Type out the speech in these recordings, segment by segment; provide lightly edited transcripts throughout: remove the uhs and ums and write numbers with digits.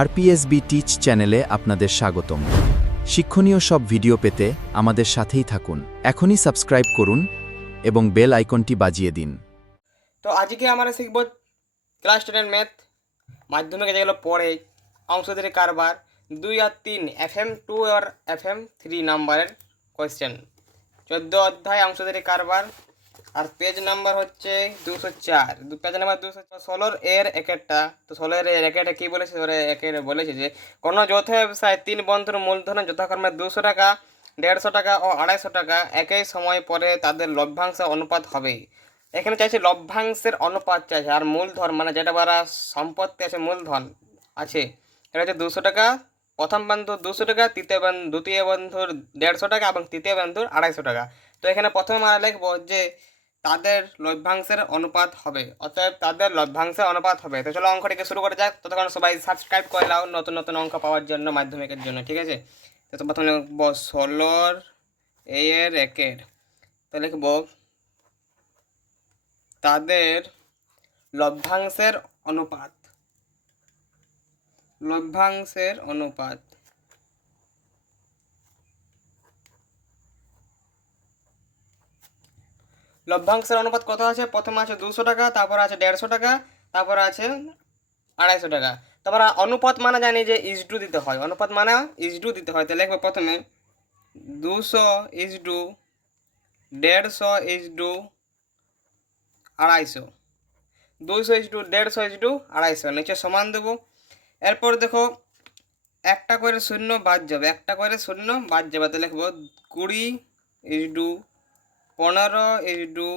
আরপিএসবি teach চ্যানেলে আপনাদের স্বাগতম। শিক্ষণীয় সব ভিডিও পেতে আমাদের সাথেই থাকুন। এখনই সাবস্ক্রাইব করুন এবং বেল আইকনটি বাজিয়ে দিন। তো আজকে আমরা শিখব ক্লাস 10 ম্যাথ মাধ্যমিকে যেগুলো পড়ে অংশধারী কারবার 2 আর 3 FM2 আর FM3 নাম্বারের কোয়েশ্চেন। 14 অধ্যায় অংশধারী কারবার আর পেজ নাম্বার হচ্ছে 204। পেজ নাম্বার 216 এর একেরটা। তো 16 এর একেরটা কী বলেছে? একের বলেছে যে কোনো যৌথ ব্যবসায় 3 বন্ধুর মূলধন যথাক্রমে 200 টাকা, 150 টাকা ও 250 টাকা একই সময় পরে তাদের লভ্যাংশ অনুপাত হবে। এখানে চাইছে লভ্যাংশের অনুপাত চাইছে, আর মূলধন মানে যেটা বারা সম্পত্তি আছে মূলধন আছে এটা হচ্ছে 200 টাকা। প্রথম বন্ধুর 200 টাকা, দ্বিতীয় বন্ধুর 150 টাকা এবং তৃতীয় বন্ধুর 250 টাকা। তো এখানে প্রথমে আমরা লিখবো যে তাদের লভ্যাংশের অনুপাত হবে, অতএব তাদের লভ্যাংশের অনুপাত হবে। তো চলো অঙ্কটিকে শুরু করা যাক। ততক্ষণ সবাই সাবস্ক্রাইব করে নাও নতুন নতুন অঙ্ক পাওয়ার জন্য মাধ্যমিকের জন্য, ঠিক আছে? তো প্রথমে লিখবো 16 এর একের। তো লিখবো তাদের লভ্যাংশের অনুপাত। লভ্যাংশের অনুপাত লভ্যাংশের অনুপাত কত আছে? প্রথমে আছে 200 টাকা, তারপর আছে 150 টাকা, তারপর আছে 250 টাকা। তারপর অনুপাত মানে জানি যে ইজডু দিতে হয়, অনুপাত মানে ইজডু দিতে হয়। তো লিখবো প্রথমে 200 ইজডু 150 ইজডু 250, 200 ইজডু 150 ইজডু 250, নিচে সমান দেবো। এরপর দেখো একটা করে শূন্য বাদ যাবে, একটা করে শূন্য বাদ যাবে। তো লিখবো 20 ইজডু 15 ইজডু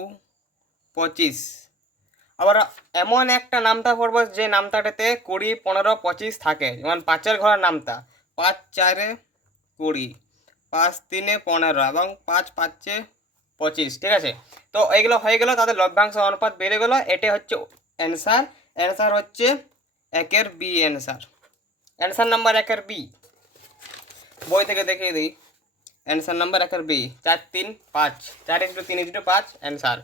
25। আবার এমন একটা নামতা পড়বো যে নামতাটাতে 20, 15, 25 থাকে, যেমন 5-এর ঘরের নামতা 5 4 20, 5 3 15 এবং 5 5 25, ঠিক আছে? তো এইগুলো হয়ে গেল, তাদের লভ্যাংশ অনুপাত বেড়ে গেল। এটাই হচ্ছে অ্যান্সার। অ্যান্সার হচ্ছে একের বি অ্যান্সার। অ্যান্সার নাম্বার একের বি, বই থেকে দেখিয়ে দিই। অ্যান্সার নাম্বার একের বি 4 3 5, 4 ইন্টু 3 ইন্টু 5 অ্যান্সার।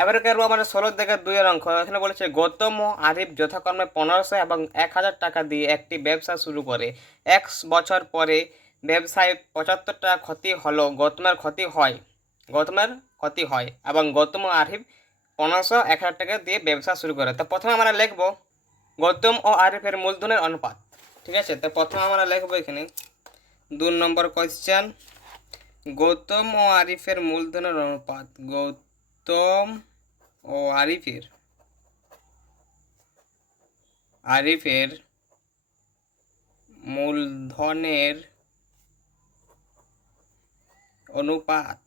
এবারে করবো আমরা 16 থেকে 2-এর অঙ্ক। এখানে বলেছে গৌতম ও আরিফ যথাক্রমে 1500 এবং 1000 টাকা দিয়ে একটি ব্যবসা শুরু করে। 1 বছর পরে ব্যবসায় 75 টাকা ক্ষতি হলো। গৌতমের ক্ষতি হয় এবং গৌতম ও আরিফ 1500 1000 টাকা দিয়ে ব্যবসা শুরু করে। তো প্রথমে আমরা লিখবো গৌতম ও আরিফের মূলধনের অনুপাত, ঠিক আছে? তো প্রথমে আমরা লিখবো এখানে 2 নম্বর কোয়েশ্চেন, গৌতম ও আরিফের মূলধনের অনুপাত। গৌতম ও আরিফের মূলধনের অনুপাত।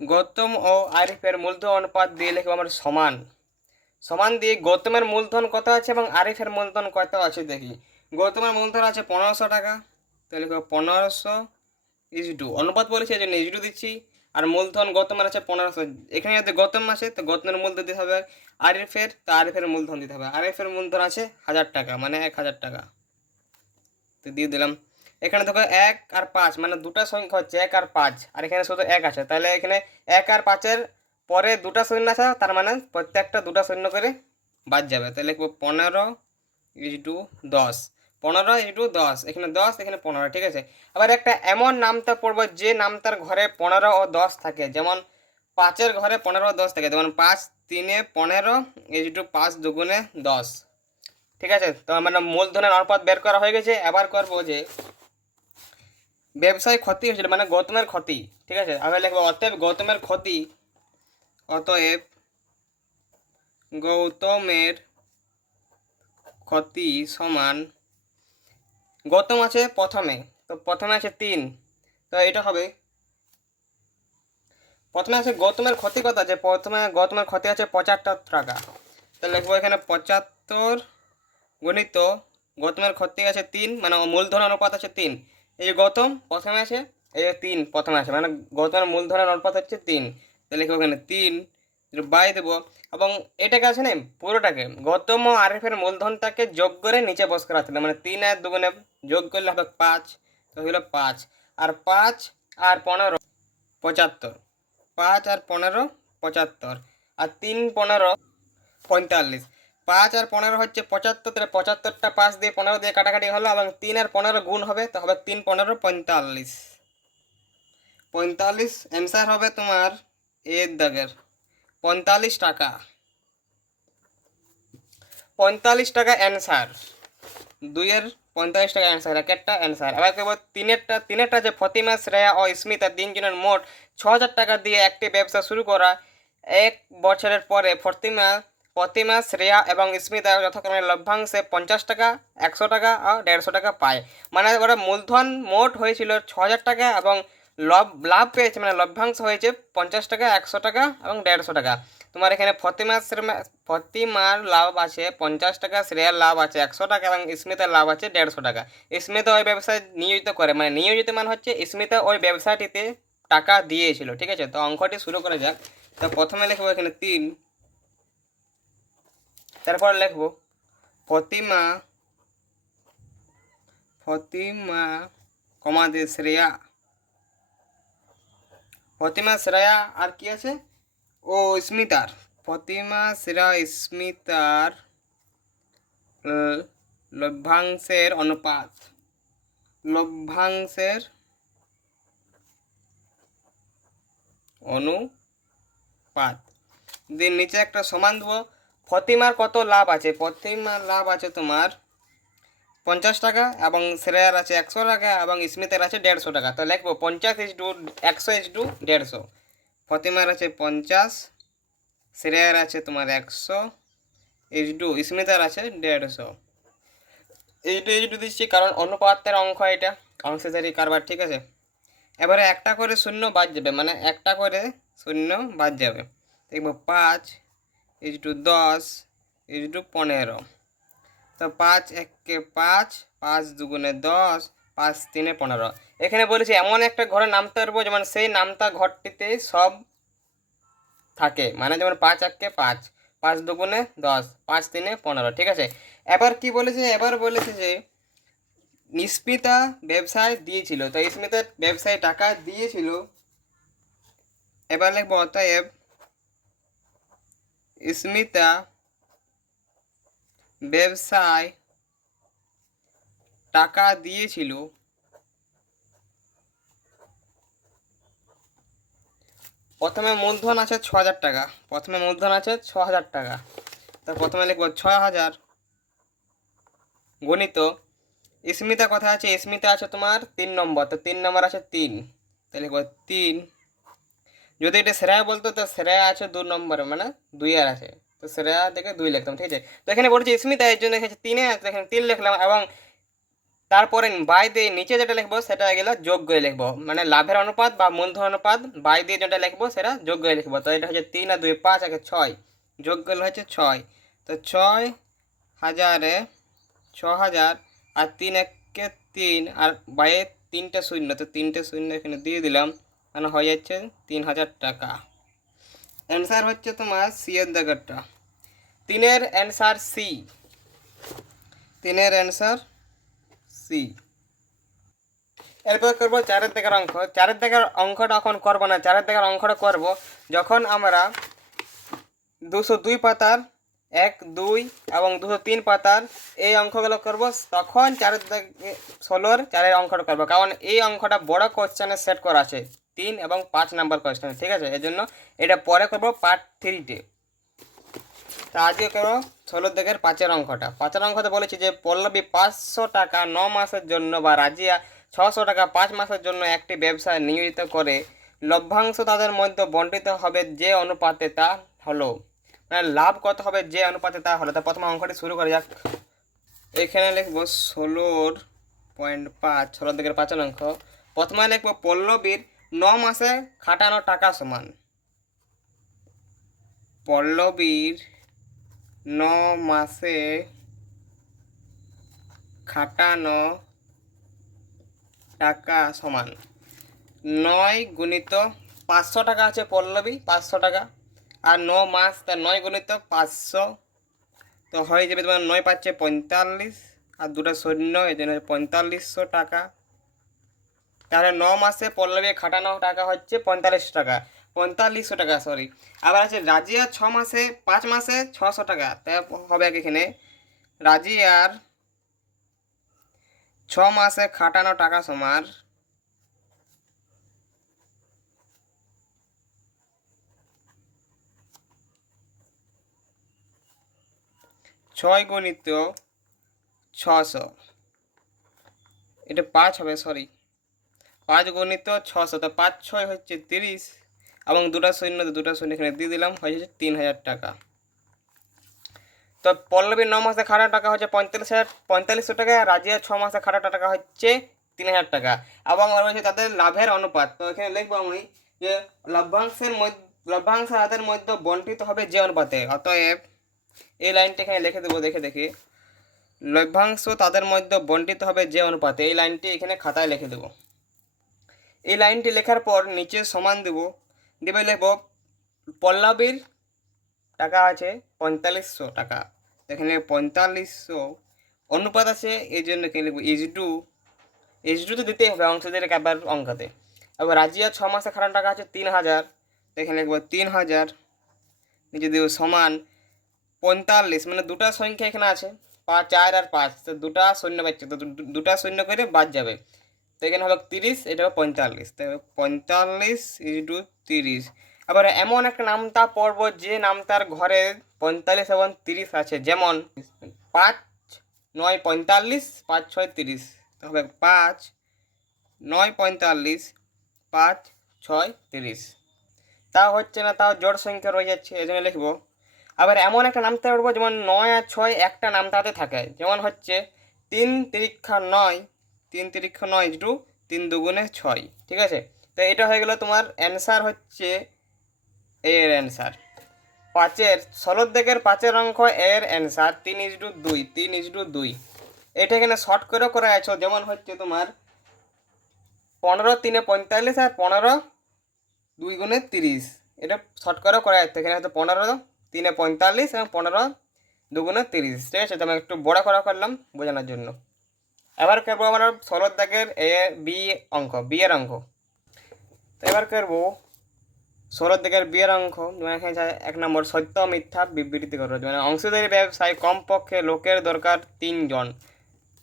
গৌতম ও আরিফের মূলধন অনুপাত দিয়ে লিখবো আমরা সমান। সমান দিয়ে গৌতমের মূলধন কত আছে এবং আরিফের মূলধন কত আছে দেখি। গৌতমের মূলধন আছে 1500 টাকা, তো লিখবো 1500 ইজডু, অনুপাত বলেছে এই জন্য ইজডু দিচ্ছি। আর মূলধন গৌতমের আছে 1500, এখানে যদি গৌতম আছে তো গৌতমের মূলধন দিতে হবে। আরিফের তো আরিফের মূলধন দিতে হবে। আরিফের মূলধন আছে 1000 টাকা, মানে 1000 টাকা, তো দিয়ে দিলাম। এখানে দেখো 1 আর 5 মানে দুটা সংখ্যা হচ্ছে 1 আর 5, আর এখানে শুধু 1 আছে, তাহলে এখানে 1 আর 5-এর পরে দুটা শূন্য আছে, তার মানে প্রত্যেকটা দুটা শূন্য করে বাদ যাবে। তাহলে লিখবো 15 ইজডু 10, 15 ইজডু 10, এখানে 10 এখানে 15, ঠিক আছে? আবার একটা এমন নামতা পড়বো যে নামতার ঘরে 15 ও 10 থাকে, যেমন 5-এর ঘরে 15 ও 10 থাকে, যেমন 5 3 15 ইজডু 5 2 10, ঠিক আছে? তো মানে মূলধনের অনুপাত বের করা হয়ে গেছে। এবার করবো যে ব্যবসায় ক্ষতি হয়েছিল মানে গৌতমের ক্ষতি, ঠিক আছে? আমি লিখবো অতএব গৌতমের ক্ষতি। অতএব গৌতমের ক্ষতি সমান, গৌতম আছে প্রথমে, তো প্রথমে আছে 3, তো এটা হবে প্রথমে আছে গৌতমের ক্ষতি কত আছে? প্রথমে গৌতমের ক্ষতি আছে 75 টাকা, তো লিখবো এখানে 75 গণিত গৌতমের ক্ষতি আছে 3, মানে মূলধন অনুপাত আছে 3। এই যে গৌতম প্রথমে আছে, এই যে 3 প্রথমে আছে, মানে গৌতমের মূলধনের অনুপাত হচ্ছে 3। তাহলে লিখবো এখানে 3 বাই দেবো, এবং এটাকে আছে না পুরোটাকে গৌতম ও আরিফের মূলধনটাকে যোগ করে নিচে বস করা ছিল, মানে 3 আর 2 যোগ করলে হবে 5, তো হলো 5 আর 5 আর 15 75, 5 আর 15 75, আর 3 15 45। 5 আর 15 হচ্ছে 75, তাহলে 75টা 5 দিয়ে 15 দিয়ে কাটাকাটি হলো, এবং 3 আর 15 গুণ হবে, তো হবে 3 15 45। 45 অ্যান্সার হবে তোমার এর দাগের 45 টাকা। 45 টাকা অ্যান্সার। 2-এর 45 টাকা অ্যান্সার, একটা অ্যান্সার। এবার কেবল তিনেরটা যে ফতিমা, শ্রেয়া ও স্মিতা তিনজনের মোট 6,000 টাকা দিয়ে একটি ব্যবসা শুরু করা। 1 বছরের পরে প্রতিমা, শ্রেয়া এবং স্মিতা যথাক্রমে লভ্যাংশে 50 টাকা, 100 টাকা আর 150 টাকা পায়। মানে ওরা মূলধন মোট হয়েছিল 6,000 টাকা এবং লাভ পেয়েছে, মানে লভ্যাংশ হয়েছে 50 টাকা, 100 টাকা এবং 150 টাকা। তোমার এখানে ফতিমার লাভ আছে 50 টাকা, শ্রেয়ার লাভ আছে 100 টাকা এবং স্মিতার লাভ আছে 150 টাকা। স্মিতা ওই ব্যবসায় নিয়োজিত করে, মানে নিয়োজিত মানে হচ্ছে স্মিতা ওই ব্যবসাটিতে টাকা দিয়েছিল। ঠিক আছে, তো অঙ্কটি শুরু করা যাক। তো প্রথমে লিখবো এখানে 3, তারপর লিখবো ফতিমা কমা দিয়ে শ্রেয়া, ফতিমা, শ্রেয়া আর কি আছে ও স্মিতার, ফতিমা, শ্রেয়া, স্মিতার লভ্যাংশের অনুপাত দিয়ে নিচে একটা সমান দেবো। ফতিমার কত লাভ আছে? ফতিমার লাভ আছে তোমার 50 টাকা এবং শ্রেয়ার আছে 100 টাকা এবং স্মিতের আছে 150 টাকা। তো লিখবো 50/100/150। ফতিমার আছে 50, শ্রেয়ার আছে তোমার 100, স্মিতার আছে 150। এইটু দিচ্ছি কারণ অনুপাতের অঙ্ক, এটা অংশীদারি কারবার। ঠিক আছে, এবারে একটা করে শূন্য বাদ যাবে, মানে একটা করে শূন্য বাদ যাবে। দেখবো 5/10/15। তো 5 1 5, 5 2 10, 5 3 15। এখানে বলেছি এমন একটা ঘরে নামতে পারবো যেমন সেই নামতা ঘরটিতে সব থাকে, মানে যেমন 5 1 5, 5 2 10, 5 3 15। ঠিক আছে, এবার কি বলেছে? এবার বলেছে যে স্মিতা ব্যবসায় দিয়েছিল, তো স্মিতা ব্যবসায় টাকা দিয়েছিল। এবার লিখবো অতএব স্মিতা ব্যবসায় টাকা দিয়েছিল। প্রথমে মূলধন আছে 6,000 টাকা, তো প্রথমে লিখবো 6,000 গণিত স্মিতা কোথায় আছে? স্মিতা আছে তোমার 3 নম্বর, তো 3 নম্বর আছে 3, তাহলে লিখবো 3। যদি এটা শ্রেয়া বলতো তো শ্রেয়া আছে 2 নম্বরে, মানে 2 আর আছে, তো শ্রেয়া থেকে 2 লিখতাম। ঠিক আছে, তো এখানে বলছি স্মিতা, এর জন্য এখানে 3 আছে, এখানে 3 লিখলাম এবং তারপরে বাই দিয়ে নিচে যেটা লিখবো সেটা গেলে যোগ করে লিখবো, মানে লাভের অনুপাত বা মূলধন অনুপাত বাই দিয়ে যেটা লিখবো সেটা যোগ করে লিখবো। তো এটা হচ্ছে 3 আর 2 5 আর 6, যোগ করলে হচ্ছে 6। তো 6,000 আর 3 1 3 আর বাইয়ে 3টা শূন্য, তো 3টে শূন্য এখানে দিয়ে দিলাম, মানে হয়ে যাচ্ছে 3,000 টাকা। অ্যান্সার হচ্ছে তোমার সি এর দাগেরটা, 3-এর অ্যান্সার সি, 3-এর অ্যান্সার সি। এরপর করবো 4-এর দাগের অঙ্ক। 4-এর দাগের অঙ্কটা এখন করবো না, 4-এর দাগের অঙ্কটা করবো যখন আমরা 202 পাতার 1 2 এবং 203 পাতার এই অঙ্কগুলো করবো, তখন 4-এর দাগে 16-র 4-এর অঙ্কটা করবো, কারণ এই অঙ্কটা বড় কোয়েশ্চেনে সেট করা আছে 3 এবং 5 নাম্বার কোয়েশ্চেন। ঠিক আছে, এর জন্য এটা পরে করবো পার্ট 3-তে। তা আজকে করবো 16 দাগের 5-এর অঙ্কটা। 5-এর অঙ্কতে বলেছি যে পল্লবী 500 টাকা 9 মাসের জন্য বা রাজিয়া 600 টাকা 5 মাসের জন্য একটি ব্যবসায় নিয়োজিত করে, লভ্যাংশ তাদের মধ্যে বণ্টিত হবে যে অনুপাতে, তা হলো, মানে লাভ কত হবে যে অনুপাতে তা হলো। তা প্রথম অঙ্কটি শুরু করা যাক। এখানে লিখবো 16.5, 16 দিকের 5-এর অঙ্ক। প্রথমে লিখবো পল্লবীর 9 মাসে খাটানো টাকা সমান, পল্লবীর 9 মাসে খাটানো টাকা সমান 9 গুণিত 500 টাকা আছে পল্লবী 500 টাকা, আর 9 মাস, তা 9 গুণিত 500, তো হয়ে যাবে তোমার 9 পাচ্ছে 45 আর 2টা শূন্য, এই জন্য 4500 টাকা। তাহলে 9 মাসে পল্লবী খাটানো টাকা হচ্ছে 45 টাকা। 4500 টাকা, সরি। আবার আছে রাজিয়ার 6 মাসে 5 মাসে 600 টাকা। তাই হবে এখানে রাজিয়ার 6 মাসে খাটানো টাকা সমান 6 গুণিত 600, এটা 5 হবে, সরি, 5 গুণিত 600, তো 5 6 হচ্ছে 30, এবং দুটা শূন্য এখানে দিয়ে দিলাম, হয়েছে 3000 টাকা। তো পল্লবীর 9 মাসে খাটা টাকা হচ্ছে 4500 টাকা, আর রাজিয়ার 6 মাসে খাটা টাকা হচ্ছে 3000 টাকা। এবং আর রয়েছে তাদের লাভের অনুপাত। তো এখানে লিখবো আমি যে লভ্যাংশ তাদের মধ্যে বন্টিত হবে যে অনুপাতে। অতএব এই লাইনটা এখানে লিখে দেবো, দেখে লভ্যাংশ তাদের মধ্যে বন্টিত হবে যে অনুপাতে, এই লাইনটি এখানে খাতায় লিখে দেবো। এই লাইনটি লেখার পর নিচে সমান দেবো, লিখবো পল্লবীর টাকা আছে 4500 টাকা, এখানে 4500 অনুপাত আছে, এই জন্য এখানে লিখবো ইজ টু তো দিতেই হবে অংশদের একবার অঙ্কতে। এবার রাজিয়া 6 মাসে খাটানো টাকা আছে 3000, এখানে লিখবো 3000, নিচে দেবো সমান 45, মানে দুটা সংখ্যা এখানে আছে 4 আর 5, তো দুটা শূন্য পাচ্ছে, তো দুটা শূন্য করে বাদ যাবে, তো এখানে হবে 30, এটা হবে 45, তো 45:30। আবার এমন একটা নামতা পড়ব যে নামতার ঘরে 45 এবং 30 আছে, যেমন 5 9 45, 5 6 30, তো হবে 5 9 45, 5 6 30। তাও হচ্ছে না, তাও জোড় সংখ্যা রয়ে যাচ্ছে, এই জন্য লিখবো। আবার এমন একটা নামতা পড়বো যেমন 9 আর 6 একটা নামতাতে থাকে, যেমন হচ্ছে 3 তিরিক্ষা 9, 3 তিরিক্ষা 9 ইন্টু 3 দুগুণে 6, ঠিক আছে। তো এটা হয়ে গেল তোমার অ্যান্সার, হচ্ছে এর অ্যান্সার 5-এর 16 দিকের 5-এর অঙ্ক এর অ্যান্সার 3:2, 3:2। এটা এখানে শর্ট করে করা আছে, যেমন হচ্ছে তোমার 15 3 45 আর 15 2 গুণে 30, এটা শর্ট করে করা যাচ্ছে। এখানে হয়তো 15 3 45 এবং 15 2 গুণে 30, ঠিক আছে। তো আমি একটু বড় করা করলাম বোঝানোর জন্য। এবার করবো আমরা 16 দাগের বি এর অঙ্ক। তো এবার করবো 16 দিকের বিয়ের অঙ্ক, যেমন এখানে 1 নম্বর সত্য মিথ্যা বিবৃতি করো, মানে অংশীদারি ব্যবসায় কমপক্ষে লোকের দরকার 3 জন,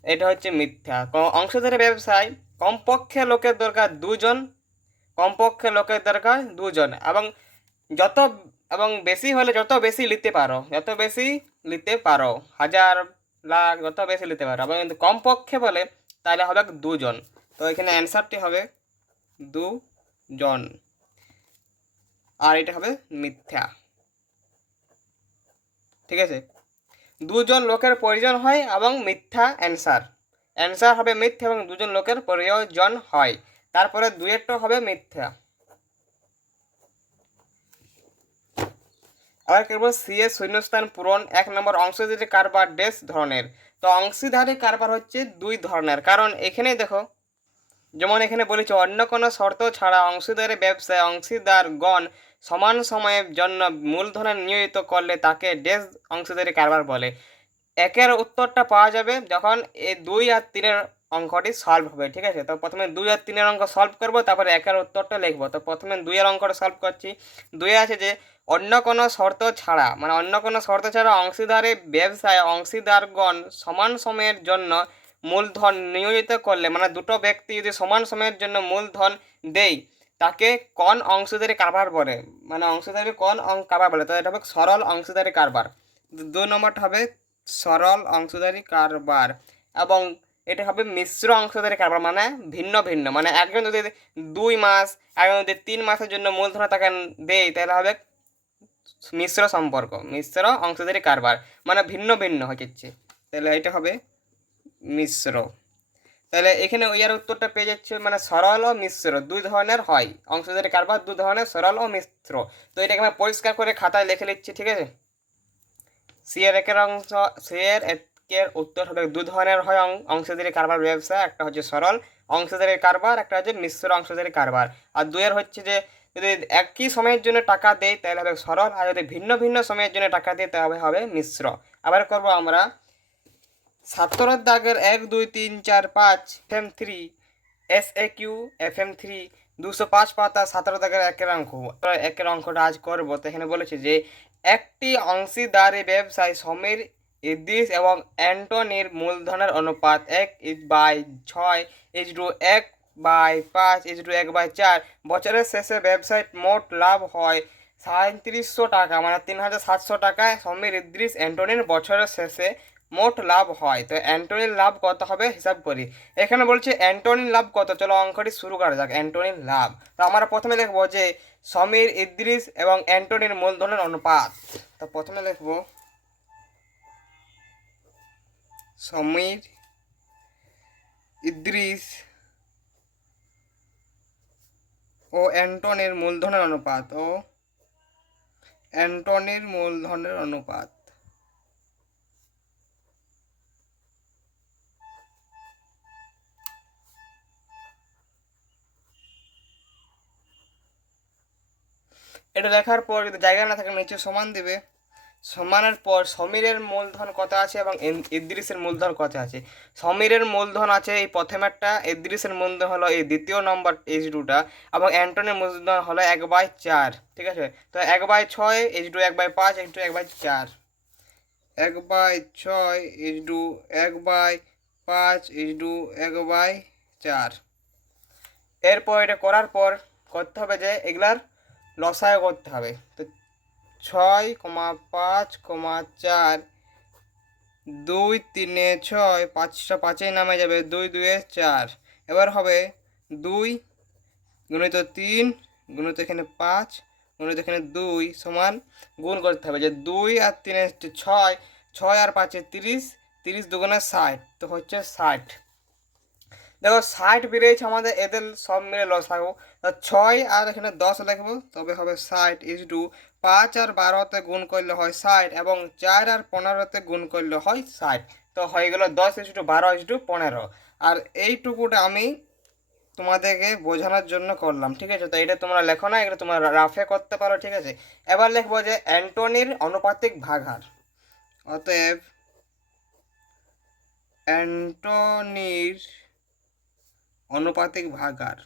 এটা হচ্ছে মিথ্যা। অংশীদারি ব্যবসায় কমপক্ষে লোকের দরকার 2 জন, কমপক্ষে লোকের দরকার 2 জন, এবং বেশি হলে যত বেশি নিতে পারো, হাজার লাখ যত বেশি নিতে পারো, এবং কিন্তু কমপক্ষে বলে তাহলে হবে 2 জন। তো এখানে অ্যান্সারটি হবে 2 জন, আর এটা হবে মিথ্যা, ঠিক আছে। 2 জন লোকের প্রয়োজন হয় এবং মিথ্যা অ্যান্সার হবে মিথ্যা, এবং 2 জন লোকের প্রয়োজন হয়, তারপরে 2-এরটা হবে মিথ্যা। আবার কেবল সি এর শূন্যস্থান পূরণ। 1 নম্বর অংশীদারি কারবার ড্যাশ ধরনের। তো অংশীদারি কারবার হচ্ছে 2 ধরনের, কারণ এখানেই দেখো, যেমন এখানে বলেছে অন্য কোনো শর্ত ছাড়া অংশীদারি ব্যবসায় অংশীদারগণ সমান সময়ের জন্য মূলধনে নিয়োজিত করলে তাকে ড্যাশ অংশীদারি কারবার বলে। একের উত্তরটা পাওয়া যাবে যখন এই 2 আর 3-এর অঙ্কটি সলভ হবে, ঠিক আছে। তো প্রথমে 2 আর 3-এর অঙ্ক সলভ করব, তারপরে একের উত্তরটা লিখবো। তো প্রথমে 2-এর অঙ্কটা সলভ করছি। 2-এ আছে যে অন্য কোনো শর্ত ছাড়া, মানে অন্য কোনো শর্ত ছাড়া অংশীদারি ব্যবসায় অংশীদারগণ সমান সময়ের জন্য মূলধন নিয়োজিত করলে, মানে দুটো ব্যক্তি যদি সমান সময়ের জন্য মূলধন দেয় তাকে কোন অংশীদারি কারবার বলে, মানে অংশীদারি কোন কারবার বলে। তো এটা হবে সরল অংশীদারি কারবার। 2 নম্বরটা হবে সরল অংশীদারি কারবার, এবং এটা হবে মিশ্র অংশীদারি কারবার, মানে ভিন্ন ভিন্ন, মানে একজন যদি 2 মাস, একজন যদি 3 মাসের জন্য মূলধন তাকে দেয় তাহলে হবে মিশ্র সম্পর্ক, মিশ্র অংশীদারি কারবার, মানে ভিন্ন ভিন্ন হচ্ছে, তাহলে এটা হবে মিশ্র। তাহলে এখানে ইয়ার উত্তরটা পেয়ে যাচ্ছে, মানে সরল ও মিশ্র 2 ধরনের হয় অংশীদারি কারবার, 2 ধরনের সরল ও মিশ্র। তো এটাকে আমি পরিষ্কার করে খাতায় লিখে নিচ্ছি, ঠিক আছে। সি এর একের উত্তর হবে 2 ধরনের হয় অংশীদারি কারবার ব্যবসা, একটা হচ্ছে সরল অংশীদারি কারবার, একটা হচ্ছে মিশ্র অংশীদারি কারবার। আর 2-এর হচ্ছে যে যদি একই সময়ের জন্য টাকা দেয় তাহলে হবে সরল, আর যদি ভিন্ন ভিন্ন সময়ের জন্য টাকা দেয় তাহলে হবে মিশ্র। আবার করব আমরা 17 দাগের 1 2 3 4 5 FM3 SAQ FM3 205 পাতা 17 দাগের একের অঙ্ক। একের অঙ্কটা আজ করবো। তো এখানে বলেছে যে একটি অংশীদারি ব্যবসায় সমীর, ইদ্রিস এবং অ্যান্টনির মূলধনের অনুপাত 1/6 1/5 1/4। বছরের শেষে ব্যবসায় মোট লাভ হয় 3700 টাকা, মানে 3700 টাকায়। সমীর, ইদ্রিস, অ্যান্টনির বছরের শেষে মোট লাভ হয়। তো অ্যান্টনির লাভ কত হবে হিসাব করি। এখানে বলছে অ্যান্টনির লাভ কত। চলো অঙ্কটি শুরু করা যাক। অ্যান্টনির লাভ, তো আমরা প্রথমে লিখবো যে সমীর, ইদ্রিস এবং অ্যান্টনির মূলধনের অনুপাত। তো প্রথমে লিখবো সমীর, ইদ্রিস ও অ্যান্টনির মূলধনের অনুপাত এটা লেখার পর যদি জায়গা না থাকে নিচে সমান দিবে। সমানের পর সমীরের মূলধন কত আছে এবং ইদ্রিসের মূলধন কত আছে। সমীরের মূলধন আছে এই প্রথমেরটা, ইদ্রিসের মূলধন হলো এই দ্বিতীয় নম্বর H2টা, এবং অ্যান্টনির মূলধন হলো 1/4। ঠিক আছে, তো 1/6 H2 1/5 H2 1/4, 1/6 H2 1/5 H2 1/4। এরপর এটা করার পর করতে হবে যে এগুলার লসায় করতে হবে। তো 6,5,4, 2 3 6, 5টা 5 নামে যাবে, 2 2 4। এবার হবে 2 গুণিত 3 গুণিত এখানে 5 গুণিত এখানে 2 সমান গুণ করতে হবে যে 2 আর 3 6, 6 আর 5 30, 30 দুগুণে 60, তো হচ্ছে 60। দেখো 60 বেরিয়েছে আমাদের, এদের সব মিলে লসাগু। 6 আর এখানে 10 লিখবো, তবে হবে 60 H2 5 আর 12তে গুণ করলে হয় 60, এবং 4 আর 15তে গুণ করলে হয় 60। তো হয়ে গেল 10 H2 12 H2 15। আর এইটুকুটা আমি তোমাদেরকে বোঝানোর জন্য করলাম। ঠিক আছে, তো এটা তোমরা লেখো না, এটা তোমরা রাফে করতে পারো। ঠিক আছে, এবার লিখবো যে অ্যান্টনির অনুপাতিক ভাগাহার। অতএব অ্যান্টনির অনুপাতিক ভাগাহার।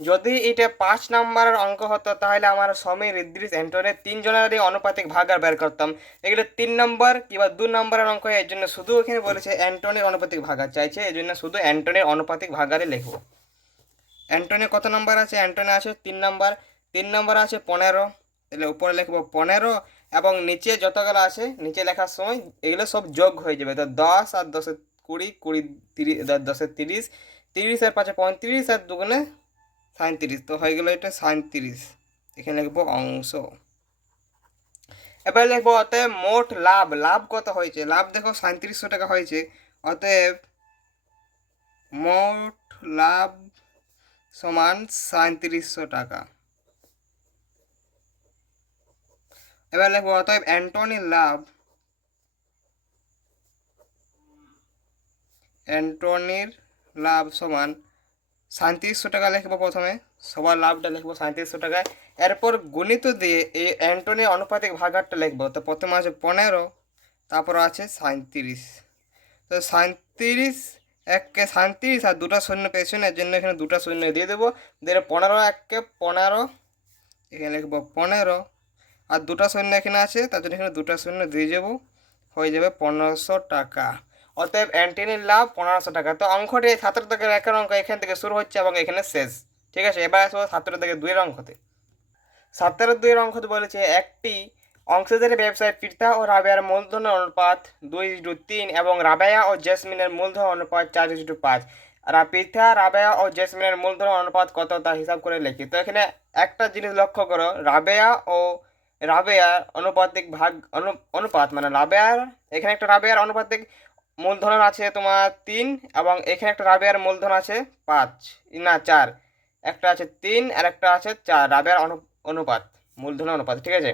যদি এটা 5 নাম্বারের অঙ্ক হতো তাহলে আমার সমীর, ইদ্রিস, অ্যান্টনির তিনজনেরই অনুপাতিক ভাগাহার বের করতাম। এগুলো 3 নম্বর কিংবা 2 নম্বরের অঙ্ক, এর জন্য শুধু এখানে বলেছে অ্যান্টনির অনুপাতিক ভাগাহার চাইছে, এই জন্য শুধু অ্যান্টনির অনুপাতিক ভাগাহারই লিখবো। অ্যান্টনির কত নম্বর আছে? অ্যান্টনি আছে 3 নম্বর। 3 নম্বর আছে 15, তাহলে উপরে লিখবো 15, এবং নিচে যতগুলো আছে নিচে লেখার সময় এগুলো সব যোগ হয়ে যাবে। তো 10 আর 10 20, 20 30, 10 30, 30 আর 5 35, আর দুগুণে 37, তো হয়ে গেল এটা 37। এখানে লিখবো অংশ। এবার লিখবো অতএব মোট লাভ। লাভ কত হয়েছে? লাভ দেখো 3700 টাকা হয়েছে। অতএব মোট লাভ সমান 3700 টাকা। এবার লিখবো অতএব অ্যান্টনির লাভ, সমান 3700 টাকা লিখবো। প্রথমে সবার লাভটা লিখবো 3700 টাকায়। এরপর গণিত দিয়ে এই অ্যান্টনির অনুপাতিক ভাগাহারটা লিখবো। তো প্রথমে আছে 15, তারপর আছে 37। তো 37 1কে 37 আর দুটা শূন্য পেছনে, এর জন্য এখানে দুটা শূন্য দিয়ে দেবো। দিয়ে 15 1কে 15, এখানে লিখবো 15, আর দুটা শূন্য এখানে আছে তার জন্য এখানে দুটা শূন্য দিয়ে যাবো, হয়ে যাবে 1500 টাকা। অতএব অ্যান্টনির লাভ 1500 টাকা। তো অঙ্কটি 17 থেকে একের অঙ্ক এখান থেকে শুরু হচ্ছে এবং এখানে শেষ। ঠিক আছে, এবার আসবো 17 থেকে 2 এর অঙ্কতে। 17 2 এর অঙ্কতে বলেছে একটি অংশীদারি ব্যবসায় পৃথা ও রাবেয়ার মূলধনের অনুপাত 2:3 এবং রাবেয়া ও জেসমিনের মূলধন অনুপাত 4:5। পৃথা, রাবেয়া ও জেসমিনের মূলধনের অনুপাত কত তা হিসাব করে লিখি। তো এখানে একটা জিনিস লক্ষ্য করো, রাবেয়ার অনুপাতিক অনুপাত, মানে রাবেয়ার, এখানে একটা রাবেয়ার অনুপাতিক মূলধন আছে তোমার 3, এবং এখানে একটা রাবেয়ার মূলধন আছে 5 না 4। একটা আছে 3 আর একটা আছে 4, রাবেয়ার অনুপাত, মূলধনের অনুপাত। ঠিক আছে,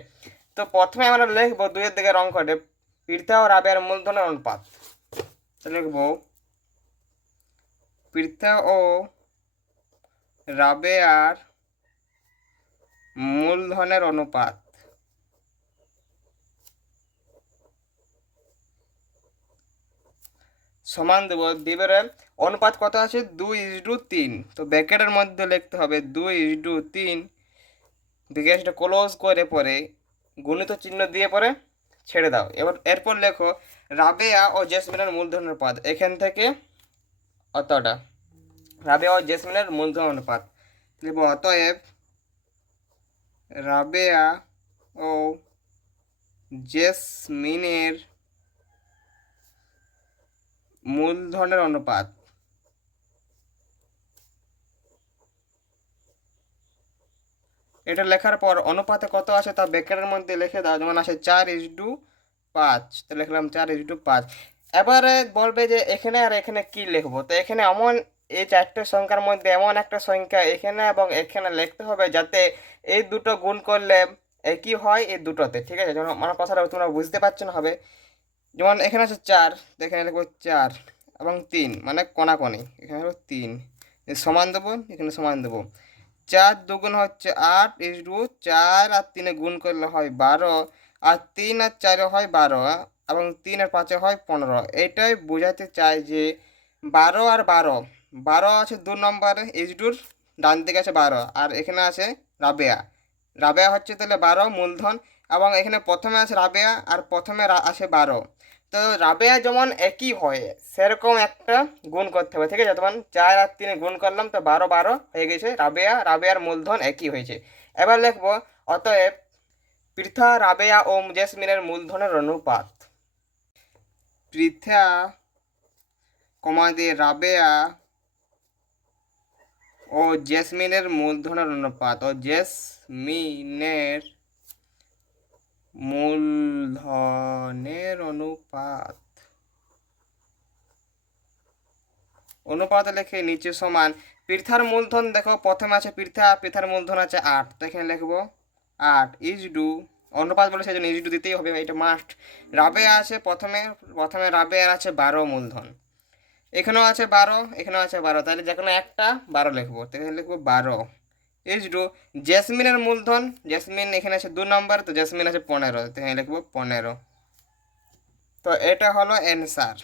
তো প্রথমে আমরা লিখবো 2 এর দিকের অঙ্কটে পৃথা ও রাবেয়ার মূলধনের অনুপাত। লিখবো পৃথা ও রাবেয়ার মূলধনের অনুপাত। সমান দেবো, এবারে অনুপাত কত আছে 2:3, তো ব্র্যাকেটের মধ্যে লিখতে হবে 2:3, ব্র্যাকেটটা ক্লোজ করে পরে গুণিত চিহ্ন দিয়ে পরে ছেড়ে দাও। এরপর লেখো রাবেয়া ও জেসমিনের মূলধন অনুপাত, এখান থেকে অতটা রাবেয়া ও জেসমিনের মূলধন অনুপাত লিখব। অতএব রাবেয়া ও জেসমিনের মূলধনের অনুপাত, এটা লেখার পর অনুপাতে কত আছে তা ব্র্যাকেটের মধ্যে লিখে দাও। যেমন আছে 4:5, তো লিখলাম 4:5। এবারে বলবে যে এখানে আর এখানে কি লিখবো, তো এখানে এমন এই চারটে সংখ্যার মধ্যে এমন একটা সংখ্যা এখানে এবং এখানে লিখতে হবে যাতে এই দুটো গুণ করলে একই হয় এই দুটোতে, ঠিক আছে? যেমন আমার কথাটা তোমরা বুঝতে পারছো না হবে। যেমন এখানে আছে 4, তো এখানে লিখবো 4 এবং 3, মানে কোনাকোনি, এখানে হলো 3, সমান দেবো, এখানে সমান দেবো। 4 × 2 হচ্ছে 8, 4 আর 3 গুণ করলে হয় 12, আর 3 আর 4 হয় 12, এবং 3 আর 5 হয় 15। এটাই বোঝাতে চাই যে 12 আর 12, 12 আছে 2 নম্বরে, ইজডুর ডান দিকে আছে 12, আর এখানে আছে রাবেয়া। রাবেয়া হচ্ছে তাহলে 12 মূলধন, এবং এখানে প্রথমে আছে রাবেয়া আর প্রথমে আছে 12। তো রাবেয়া যেমন একই হয় সেরকম একটা গুণ করতে হবে, ঠিক আছে? তখন 4 আর 3 গুণ করলাম, তো 12 12 হয়ে গেছে। রাবেয়ার মূলধন একই হয়েছে। এবার লিখবো অতএব পৃথা, রাবেয়া ও জেসমিনের মূলধনের অনুপাত। পৃথা রাবেয়া ও জেসমিনের মূলধনের অনুপাত, ও জেসমিনের মূলধনের অনুপাত। অনুপাত লিখে নিচে সমান। পৃথার মূলধন দেখো প্রথমে আছে পৃথার মূলধন আছে 8, তো এখানে লিখবো 8 ইজডু, অনুপাত বলে সেই জন্য ইজডু দিতেই হবে, এটা মাস্ট। রাবেয়া আছে প্রথমে রাবেয়ার আছে 12 মূলধন, এখানেও আছে 12, এখানেও আছে 12, তাহলে যে কোনো একটা 12 লিখবো, তো এখানে লিখবো 12 ইজডু। জেসমিনের মূলধন, জেসমিন এখানে আছে 2 নম্বর, তো জেসমিন আছে 15, তো এখানে লিখবো 15। তো এটা হলো অ্যান্সার।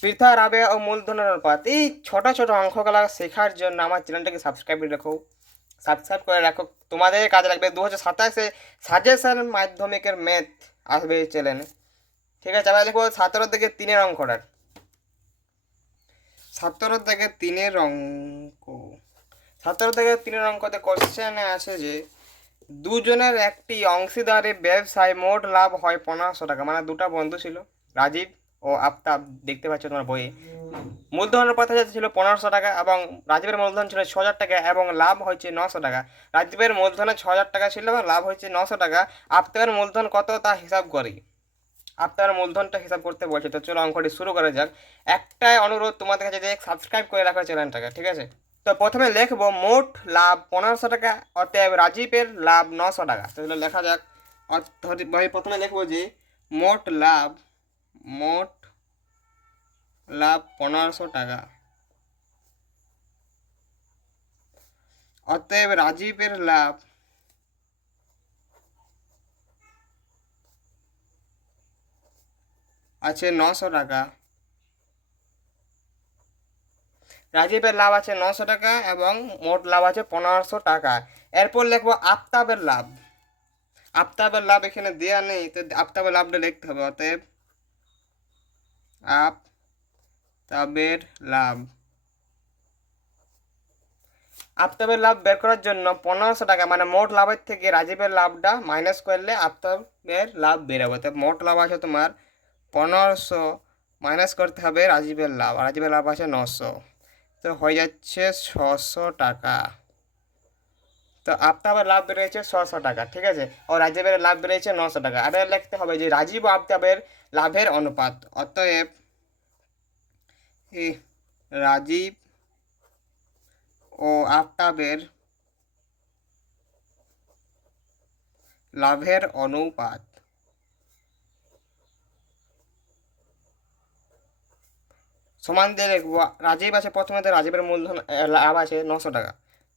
পৃথা, রাবেয়া ও মূলধনের অনুপাত। এই ছোট ছোট অঙ্কগুলো শেখার জন্য আমার চ্যানেলটাকে সাবস্ক্রাইব করে রাখো, তোমাদের কাজে লাগবে। 2027-এ সাজেশন মাধ্যমিকের ম্যাথ আসবে এই চ্যানেলে, ঠিক আছে? আবার দেখবো 17 থেকে 3-এর অঙ্কটার, 17 থেকে 3-এর অঙ্ক। 17 থেকে 3-এর অঙ্কতে কোশ্চেনে আছে যে দুজনের একটি অংশীদারি ব্যবসায় মোট লাভ হয় 1500 টাকা, মানে দুটা বন্ধু ছিল, রাজীব ও আফতাব, দেখতে পাচ্ছ তোমার বইয়ে। মূলধনের কথা ছিল 1500 টাকা, এবং রাজীবের মূলধন ছিল 6000 টাকা, এবং লাভ হয়েছে 900 টাকা। রাজীবের মূলধনে 6000 টাকা ছিল এবং লাভ হয়েছে 900 টাকা। আফতাবের মূলধন কত তা হিসাব করি। আফতাবের মূলধনটা হিসাব করতে বলছে, তো চলো অঙ্কটি শুরু করা যাক। একটাই অনুরোধ তোমাদের কাছে যে সাবস্ক্রাইব করে রাখো চ্যানেলটাকে, ঠিক আছে? তো প্রথমে লিখবো মোট লাভ 1500 টাকা, অতএব রাজীবের লাভ 900 টাকা। তাহলে লেখা যাক। প্রথমে লিখবো যে মোট লাভ 1500 টাকা, অতএব রাজীবের লাভ আছে 900 টাকা। রাজীবের লাভ আছে 900 টাকা এবং মোট লাভ আছে 1500 টাকা। এরপর লিখবো আফতাবের লাভ। আফতাবের লাভ এখানে দেওয়া নেই, তো আফতাবের লাভটা লিখতে হবে। অতএব আফতাবের লাভ। আফতাবের লাভ বের করার জন্য 1500 টাকা মানে মোট লাভের থেকে রাজীবের লাভটা মাইনাস করলে আফতাবের লাভ বেরোবে। তো মোট লাভ আছে তোমার 1500, মাইনাস করতে হবে রাজীবের লাভ, আর রাজীবের লাভ আছে 900, তো হয়ে যাচ্ছে 600 টাকা। তো আফতাবের লাভ বেরিয়েছে 600 টাকা, ঠিক আছে? ও রাজীবের লাভ বেরিয়েছে 900 টাকা। আর লিখতে হবে যে রাজীব ও আফতাবের লাভের অনুপাত। অতএব রাজীব ও আফতাবের লাভের অনুপাত সমান দিয়ে লিখবো। রাজীব আছে প্রথমে, তো রাজীবের মূলধন লাভ আছে 900 টাকা,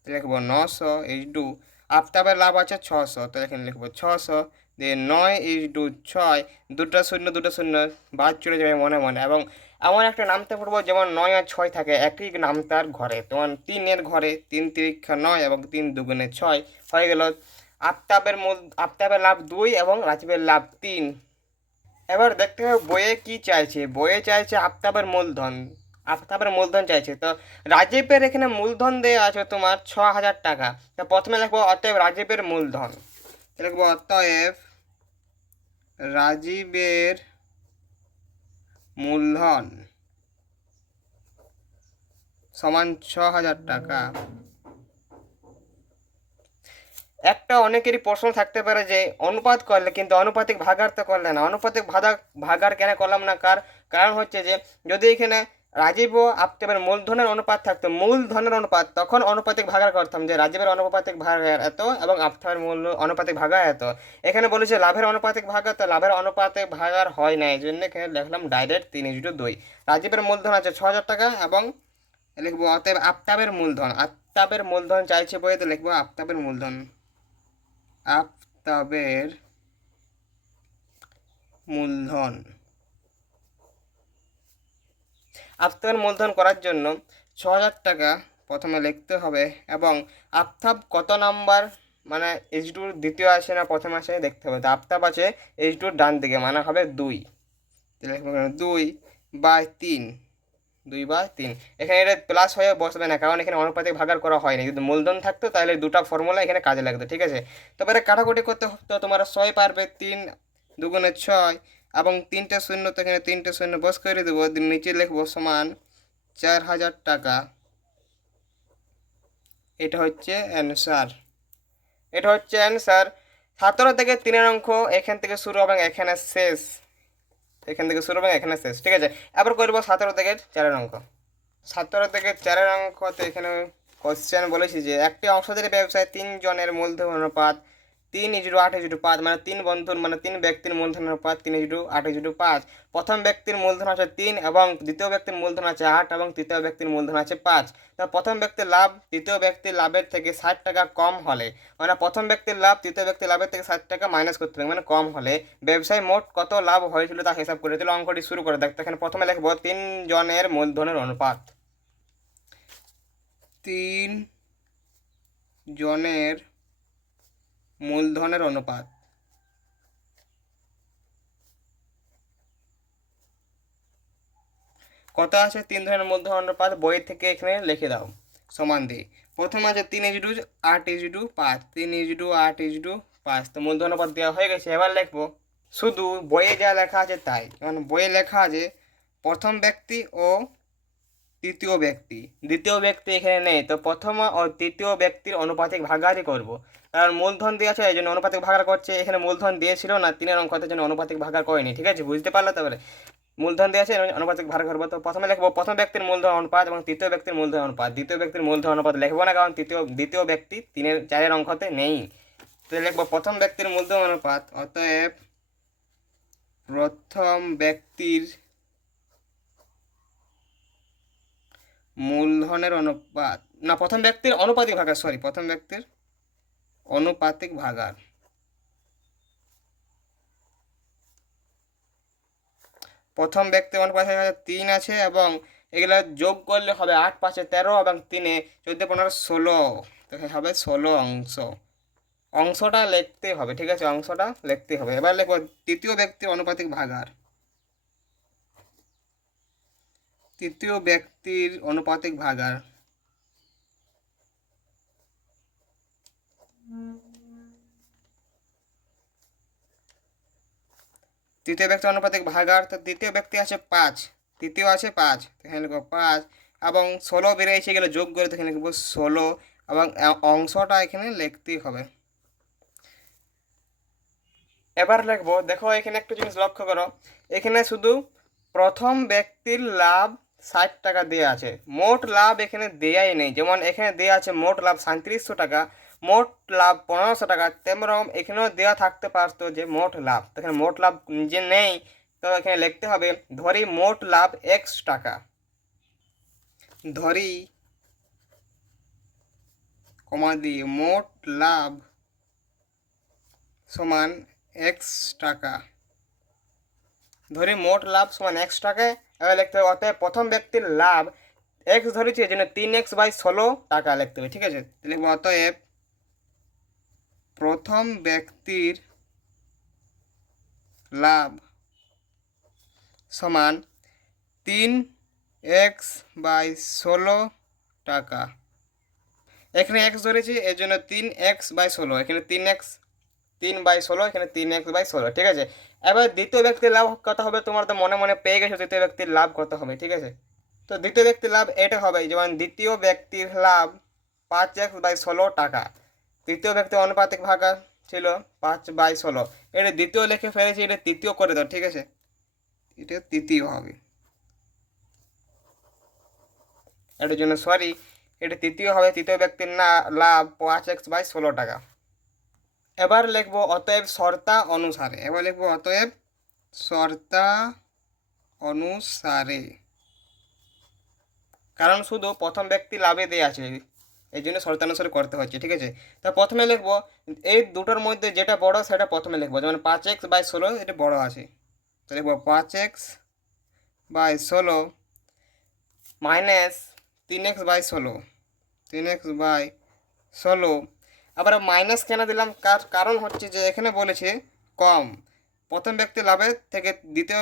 লিখবো 900 ইন্টু আফতাবের লাভ আছে 600, তো এখানে লিখবো 600, দিয়ে 9:6, দুটো শূন্য দুটো শূন্য বাদ চলে যাবে মনে মনে, এবং এমন একটা নামতে পড়বো যেমন 9 আর 6 থাকে একই নামতার ঘরে, তোমার 3-এর ঘরে 3×3 = 9 এবং 3×2 = 6 হয়ে গেল। আফতাবের লাভ 2 এবং রাজীবের লাভ 3। এবার দেখতে হবে বইয়ে কি চাইছে, বইয়ে চাইছে আফতাবের মূলধন চাইছে। তো রাজীবের এখানে মূলধন দেওয়া আছে তোমার 6,000 টাকা। তো প্রথমে লিখবো অতএব রাজীবের মূলধন, লিখবো অতএব রাজীবের মূলধন সমান 6,000 টাকা। একটা অনেকেরই প্রশ্ন থাকতে পারে যে অনুপাত করলে কিন্তু অনুপাতিক ভাগার তো করলে না, অনুপাতিক ভাগার কেন করলাম না, কারণ হচ্ছে যে যদি এখানে রাজীব ও আফতাবের মূলধনের অনুপাত থাকতো, মূলধনের অনুপাত, তখন অনুপাতিক ভাগার করতাম যে রাজীবের অনুপাতিক ভাগার এত এবং আফতাবের অনুপাতিক ভাগা এত। এখানে বলেছে লাভের অনুপাতিক ভাগা, তো লাভের অনুপাতিক ভাগার হয় না, এই জন্য এখানে লিখলাম ডাইরেক্ট 3:2। রাজীবের মূলধন আছে 6,000 টাকা এবং লিখবো অতএব আফতাবের মূলধন চাইছে বইতে, লিখবো আফতাবের মূলধন আফতাবের মূলধন করার জন্য 6,000 টাকা প্রথমে লিখতে হবে, এবং আফতাব কত নাম্বার মানে H2 দ্বিতীয় আসে না প্রথম আসে দেখতে হবে। তো আফতাব আছে H2 ডান দিকে, মানে হবে 2, 2/3, 2/3। এখানে এটা প্লাস হয়ে বসবে না, কারণ এখানে অনুপাতিক ভাগার করা হয়নি। যদি মূলধন থাকতো তাহলে দুটো ফর্মুলা এখানে কাজে লাগতো, ঠিক আছে। তারপরে কাটাকুটি করতে তো তোমরা 6 পারবে, 3×2 = 6 এবং 3টে শূন্য, তো এখানে 3টে শূন্য বস করে দেবো, নিচে লিখবো সমান 4,000 টাকা। এটা হচ্ছে অ্যান্সার। 17 থেকে 3-এর অঙ্ক এখান থেকে শুরু এবং এখানে শেষ, ঠিক আছে। এবার করবো 17 থেকে 4-এর অঙ্ক। 17 থেকে 4-এর অঙ্কতে এখানে কোশ্চেন বলেছি যে একটি অংশীদারি ব্যবসায় 3 জনের মূলধন অনুপাত 3:8:5, মানে 3 বন্ধুর মানে 3 ব্যক্তির মূলধন অনুপাত 3:8:5। প্রথম ব্যক্তির মূলধন আছে 3 এবং দ্বিতীয় ব্যক্তির মূলধন আছে 8 এবং তৃতীয় ব্যক্তির মূলধন আছে 5। তো প্রথম ব্যক্তির লাভ তৃতীয় ব্যক্তির লাভের থেকে 60 টাকা কম হলে, মানে প্রথম ব্যক্তির লাভ তৃতীয় ব্যক্তির লাভের থেকে 60 টাকা মাইনাস করতে হবে, মানে কম হলে ব্যবসায় মোট কত লাভ হয়েছিল তা হিসাব করে দিল। অঙ্কটি শুরু করে দেখতে, এখানে প্রথমে লিখবো 3 জনের মূলধনের অনুপাত, 3 জনের মূলধনের অনুপাত। কত আছে 3 ধরনের মূলধন অনুপাত বই থেকে এখানে লিখে দাও সমান দিয়ে। প্রথম আছে 3:8:5, 3:8:5, তো মূলধন অনুপাত দেওয়া হয়ে গেছে। এবার লিখবো শুধু বইয়ে যা লেখা আছে তাই, কারণ বইয়ে লেখা আছে প্রথম ব্যক্তি ও দ্বিতীয় ব্যক্তি এখানে নেই, তো প্রথম ও তৃতীয় ব্যক্তির অনুপাতিক ভাগাহারি করব, কারণ মূলধন দিয়ে আছে এই জন্য অনুপাতিক ভাগার করছে। এখানে মূলধন দিয়েছিল না 3-এর অঙ্কতের জন্য অনুপাতিক ভাগার করেনি, ঠিক আছে, বুঝতে পারলে। তারপরে মূলধন দিয়ে আছে অনুপাতিক ভাগ করবো, তো প্রথমে লিখবো প্রথম ব্যক্তির মূলধন অনুপাত এবং তৃতীয় ব্যক্তির মূলধন অনুপাত। দ্বিতীয় ব্যক্তির মূলধন অনুপাত লিখবো না, কারণ দ্বিতীয় ব্যক্তি 3-4-এর অঙ্কতে নেই। তো লিখবো প্রথম ব্যক্তির মূলধন অনুপাত, অতএব প্রথম ব্যক্তির মূলধনের অনুপাত, না প্রথম ব্যক্তির অনুপাতিক ভাগার, প্রথম ব্যক্তির অনুপাতিক ভাগার। প্রথম ব্যক্তির অনুপাত 3 আছে এবং এগুলো যোগ করলে হবে 8×5 = 13 এবং 3-এ 14, 15 16, তো হবে 16 অংশটা লিখতে হবে, ঠিক আছে, অংশটা লিখতে হবে। এবার লিখবো তৃতীয় ব্যক্তির অনুপাতিক ভাগার, তৃতীয় ব্যক্তির অনুপাতিক ভাগার। তৃতীয় ব্যক্তির অনুপাতিক ভাগার, তো তৃতীয় ব্যক্তি আছে 5, তৃতীয় আছে 5, এখানে লিখবো 5 এবং 16 বেরিয়েছে, গেলে যোগ করে এখানে লিখবো 16 এবং অংশটা এখানে লিখতেই হবে। এবার লিখবো, দেখো এখানে একটা জিনিস লক্ষ্য করো, এখানে শুধু প্রথম ব্যক্তির লাভ 60 টাকা দেওয়া আছে, মোট লাভ এখানে দেয়াই নেই। যেমন এখানে দেওয়া আছে মোট লাভ 3700 টাকা, মোট লাভ 1500 টাকা, তেমন এখানেও দেওয়া থাকতে পারতো যে মোট লাভ, তো এখানে মোট লাভ যে নেই, তো এখানে লিখতে হবে ধরি মোট লাভ x টাকা, ধরি কমা দিয়ে মোট লাভ সমান এক্স টাকা। ধরি মোট লাভ সমান এক্স টাকা। এবার লিখতে হবে অতএব প্রথম ব্যক্তির লাভ এক্স ধরেছি, এই জন্য 3x/16 টাকা লিখতে হবে। ঠিক আছে, লিখবো অতএব প্রথম ব্যক্তির লাভ সমান 3x/16 টাকা। এখানে এক্স ধরেছি এর জন্য 3x/16, এখানে 3/16, এখানে 3x/16। ঠিক আছে, এবার দ্বিতীয় ব্যক্তির লাভ কত হবে তোমার তো মনে মনে পেয়ে গেছো দ্বিতীয় ব্যক্তির লাভ কত হবে। ঠিক আছে, তো দ্বিতীয় ব্যক্তির লাভ এটা হবে, যেমন দ্বিতীয় ব্যক্তির লাভ 5x/16 টাকা। তৃতীয় ব্যক্তির অনুপাতিক ভাগা ছিল 5/16, এটা দ্বিতীয় লিখে ফেলেছি, এটা তৃতীয় করে দাও। ঠিক আছে, এটা তৃতীয় হবে, এটার জন্য সরি, এটা তৃতীয় হবে। তৃতীয় ব্যক্তির লাভ 5x/16 টাকা। এবার লিখবো অতএব শর্তা অনুসারে। এবার লিখবো অতএব শর্তা অনুসারে, কারণ শুধু প্রথম ব্যক্তি লাভে দেওয়া আছে, এই জন্য শর্তানুসারে করতে হচ্ছে। ঠিক আছে, তো প্রথমে লিখবো এই দুটোর মধ্যে যেটা বড় সেটা প্রথমে লিখবো, যেমন 5x/16 এটা বড় আছে, তো লিখবো 5x/16 মাইনাস 3x/16, 3x/16। আবার মাইনাস কেন দিলাম, কারণ হচ্ছে যে এখানে বলেছে কম, প্রথম ব্যক্তির লাভের থেকে তৃতীয়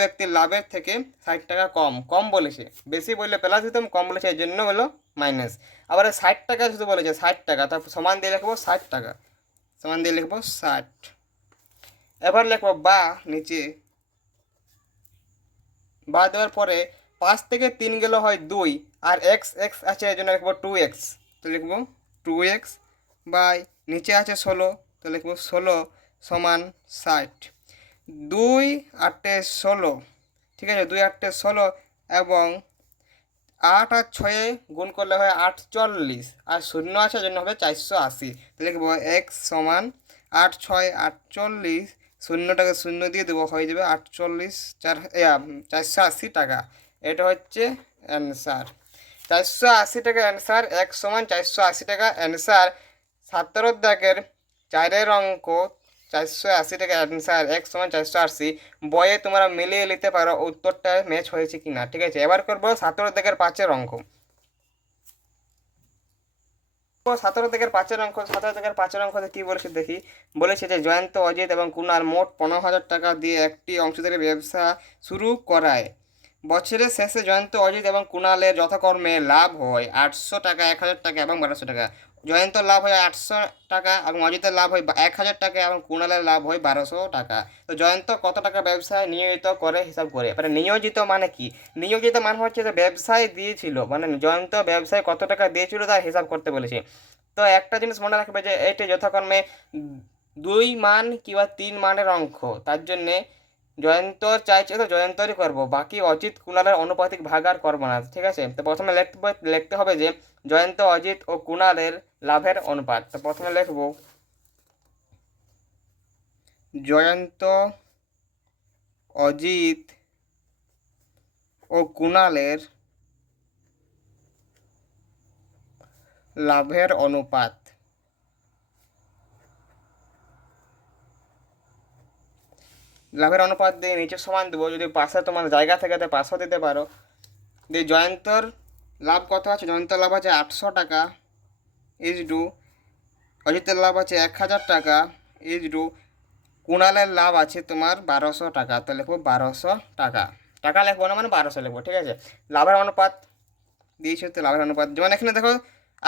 ব্যক্তির লাভের থেকে 60 টাকা কম বলেছে। বেশি বললে প্লাস দিতাম, কম বলেছে এই জন্য হলো মাইনাস। আবার 60 টাকা শুধু বলেছে 60 টাকা, তারপর সমান দিয়ে লিখবো 60 টাকা, সমান দিয়ে লিখবো 60। এবার লিখবো বা নিচে বা দেওয়ার পরে 5 থেকে 3 গেলে হয় 2, আর এক্স আছে এই জন্য লিখবো 2x, তো লিখবো 2x বাই নিচে আছে 16, তো লিখবো 16 সমান 60। 2 8 16, ঠিক আছে, 2 8 16 এবং 8 আর 6 গুণ করলে হয় 48, আর শূন্য আছে জন্য হবে 480, তো লিখবো x সমান 8 6 48, শূন্যটাকে শূন্য দিয়ে দেবো, হয়ে যাবে 48 480 টাকা। এটা হচ্ছে অ্যান্সার, 480 টাকা অ্যান্সার। x সমান 480 টাকা অ্যান্সার। 17 দাগের 4 অঙ্ক 480 টাকা অ্যান্সার, x সমান 480। বইয়ে তোমরা মিলিয়ে নিতে পারো উত্তরটা ম্যাচ হয়েছে কি না। ঠিক আছে, এবার করবো 17 দাগের 5 অঙ্ক। 17 দাগের 5 অঙ্ক, 17 দাগের 5 অঙ্কতে কি বলেছে দেখি। বলেছে যে জয়ন্ত, অজিত এবং কুণাল মোট 15,000 টাকা দিয়ে একটি অংশীদারি ব্যবসা শুরু করায়। বছরের শেষে জয়ন্ত, অজিত এবং কুণালের যথাক্রমে লাভ হয় 800 টাকা, 1,000 টাকা এবং 1200 টাকা। জয়ন্ত লাভ হয় 800 টাকা এবং অজিতের লাভ হয় 1,000 টাকা এবং কুণালের লাভ হয় 1200 টাকা। তো জয়ন্ত কত টাকা ব্যবসায় নিয়োজিত করে হিসাব করে। এবারে নিয়োজিত মানে কি, নিয়োজিত মানে হচ্ছে যে ব্যবসায় দিয়েছিল, মানে জয়ন্ত ব্যবসায় কত টাকা দিয়েছিল তার হিসাব করতে বলেছে। তো একটা জিনিস মনে রাখবে যে এটি যথাক্রমে 2 মান কিংবা 3 মানের অঙ্ক, তার জন্যে জয়ন্তর চাইছে তো জয়ন্তরই করবো, বাকি অজিত কুণালের অনুপাতিক ভাগ আর করবো না। ঠিক আছে, তো প্রথমে লিখতে হবে যে জয়ন্ত, অজিত ও কুণালের লাভের অনুপাত। তো প্রথমে লিখবো জয়ন্ত, অজিত ও কুণালের লাভের অনুপাত। লাভের অনুপাত দিয়ে নিচে সমান দেবো, যদি পাশে তোমার জায়গা থাকে তো পাশেও দিতে পারো। দিয়ে জয়ন্তর লাভ কত আছে, জয়ন্তর লাভ আছে 800 টাকা ইজ টু, অজিতের লাভ আছে 1,000 টাকা ইজ টু, কুণালের লাভ আছে তোমার 1200 টাকা। তো লিখবো 1200 টাকা, টাকা লিখবো না মানে 1200 লিখবো। ঠিক আছে, লাভের অনুপাত দিয়েছে, তো লাভের অনুপাত যেমন এখানে দেখো।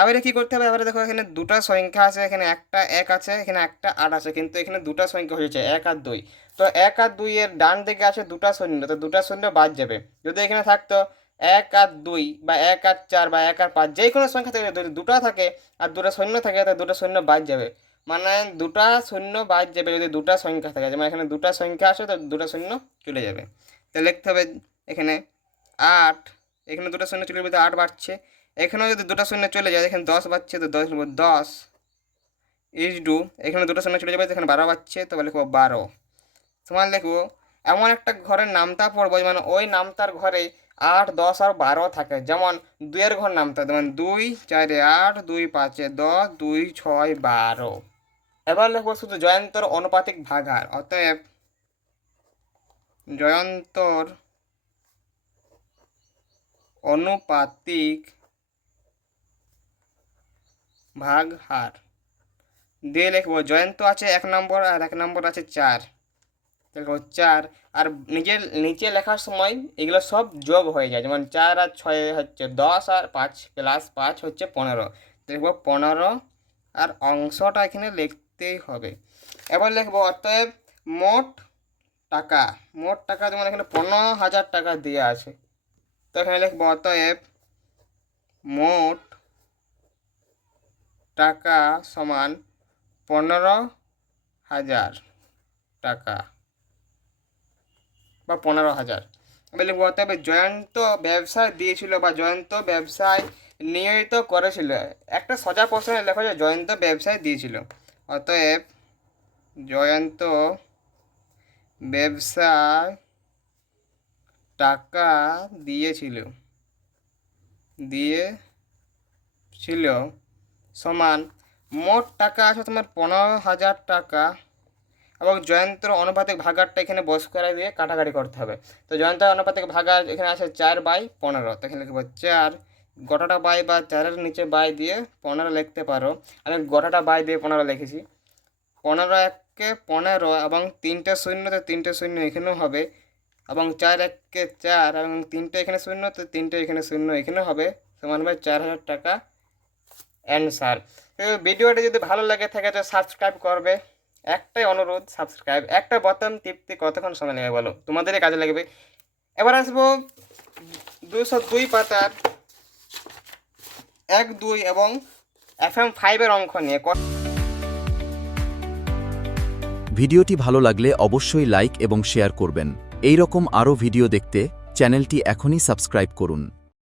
এবারে কী করতে হবে, এবারে দেখো এখানে দুটা সংখ্যা আছে, এখানে একটা 1 আছে, এখানে একটা 8 আছে, কিন্তু এখানে দুটা সংখ্যা হয়েছে 1 আর 2। তো 1 আর 2 এর ডান দিকে আছে দুটা শূন্য, তো দুটা শূন্য বাদ যাবে। যদি এখানে থাকতো 1 আর 2 বা 1 আর 4 বা 1 আর 5, যে কোনো সংখ্যা থাকে, যদি দুটা থাকে আর দুটা শূন্য থাকে তো দুটা শূন্য বাদ যাবে, মানে দুটা শূন্য বাদ যাবে যদি দুটা সংখ্যা থাকে। যেমন এখানে দুটা সংখ্যা আছে তো দুটা শূন্য চলে যাবে। তো লিখতে হবে এখানে 8, এখানে দুটো শূন্য চলে যাবে তো 8 বাড়ছে, এখানেও যদি দুটো শূন্য চলে যায় এখানে 10 বাড়ছে, তো 10 ইজ টু, এখানে দুটো শূন্য চলে যাবে তো এখানে 12 বাড়ছে, তো লিখবো 12 সমান লিখবো এমন একটা ঘরের নামতা পড়বো, মানে ওই নামতার ঘরে 8, 10 আর 12 থাকে, যেমন 2 এর ঘর নামতে হয়, যেমন 2 4 8, 2 5 10, 2 6 12। এবার লিখবো শুধু জয়ন্তর অনুপাতিক ভাগাহার। অতএব জয়ন্তর অনুপাতিক ভাগহার দিয়ে লিখবো জয়ন্ত আছে 1 নম্বর আর 1 নম্বর আছে 4, লিখবো 4। আর নিচে লেখার সময় এগুলো সব যোগ হয়ে যায়, যেমন 4 আর 6 হচ্ছে 10 আর 5 প্লাস 5 হচ্ছে 15, লিখবো 15। আর অংশটা এখানে লিখতেই হবে। এবার লিখবো অতএব মোট টাকা, যেমন এখানে 15,000 টাকা দেওয়া আছে, তো এখানে লিখবো অতএব মোট টাকা সমান 15,000 টাকা বা 15,000। আমি লিখবো অতএব জয়ন্ত ব্যবসায় দিয়েছিল বা জয়ন্ত ব্যবসায় নিয়োজিত করেছিল। একটা সোজা প্রশ্নে লেখা যায় জয়ন্ত ব্যবসায় দিয়েছিল। অতএব জয়ন্ত ব্যবসায় টাকা দিয়েছিল সমান মোট টাকা আছে তোমার 15,000 টাকা, এবং জয়ন্তর অনুপাতিক ভাগারটা এখানে বস করে দিয়ে কাটাকাটি করতে হবে। তো জয়ন্তের অনুপাতিক ভাগার এখানে আছে 4/15, তো এখানে লিখবো 4, গোটাটা বাই বা 4-এর নিচে বাই দিয়ে 15 লিখতে পারো। আমি গোটাটা বাই দিয়ে 15 লিখেছি। 15 1-কে 15 এবং 3টে 0, তো 3টে 0 এখানেও হবে, এবং 4 1-কে 4 এবং 3টে এখানে 0, তো 3টে এখানে 0 এখানে হবে, সমান হবে 4,000 টাকা অ্যান্সার। তো ভিডিওটা যদি ভালো লাগে থাকে তো সাবস্ক্রাইব করবে। একটাই অনুরোধ, সাবস্ক্রাইব একটা বোতাম টিপতে কতক্ষণ সময় লাগবে বলো, তোমাদেরই কাজে লাগবে। এবার আসবো 202 পাতার 1, 2 এবং FM 5-এর অঙ্ক নিয়ে। ভিডিওটি ভালো লাগলে অবশ্যই লাইক এবং শেয়ার করবেন। এই রকম আরও ভিডিও দেখতে চ্যানেলটি এখনই সাবস্ক্রাইব করুন।